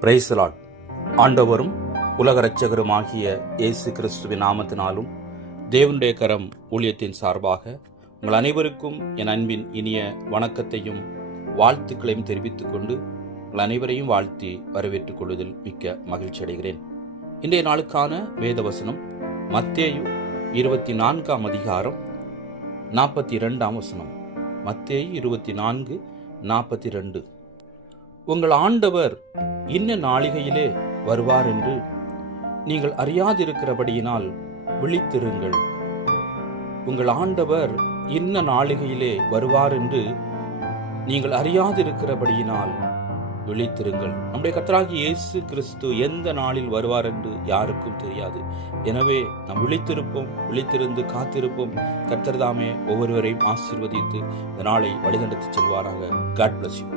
Praise the Lord. ஆண்டவரும் உலக இரட்சகருமாகிய இயேசு கிறிஸ்துவின் நாமத்தினாலும் தேவனுடைய கரம் ஊழியத்தின் சார்பாக உங்கள் அனைவருக்கும் என் அன்பின் இனிய வணக்கத்தையும் வாழ்த்துக்களையும் தெரிவித்துக் கொண்டு உங்கள் அனைவரையும் வாழ்த்தி வரவேற்றுக் கொள்வதில் மிக்க மகிழ்ச்சி அடைகிறேன். இன்றைய நாளுக்கான வேத வசனம் மத்தேயு 24 அதிகாரம் 42 வசனம். மத்தேயு 24:42. உங்கள் ஆண்டவர் இன்ன நாளிகையிலே வருவார் என்று நீங்கள் அறியாதிருக்கிறபடியினால் விழித்திருங்கள். உங்கள் ஆண்டவர் இன்ன நாளிகையிலே வருவார் என்று நீங்கள் அறியாதிருக்கிறபடியினால் விழித்திருங்கள். நம்முடைய கர்த்தராகிய இயேசு கிறிஸ்து எந்த நாளில் வருவார் என்று யாருக்கும் தெரியாது. எனவே நாம் விழித்திருப்போம், விழித்திருந்து காத்திருப்போம். கர்த்தர் தாமே ஒவ்வொருவரையும் ஆசீர்வதித்து இந்த நாளை வழிநடத்தி செல்வாராக. God bless you.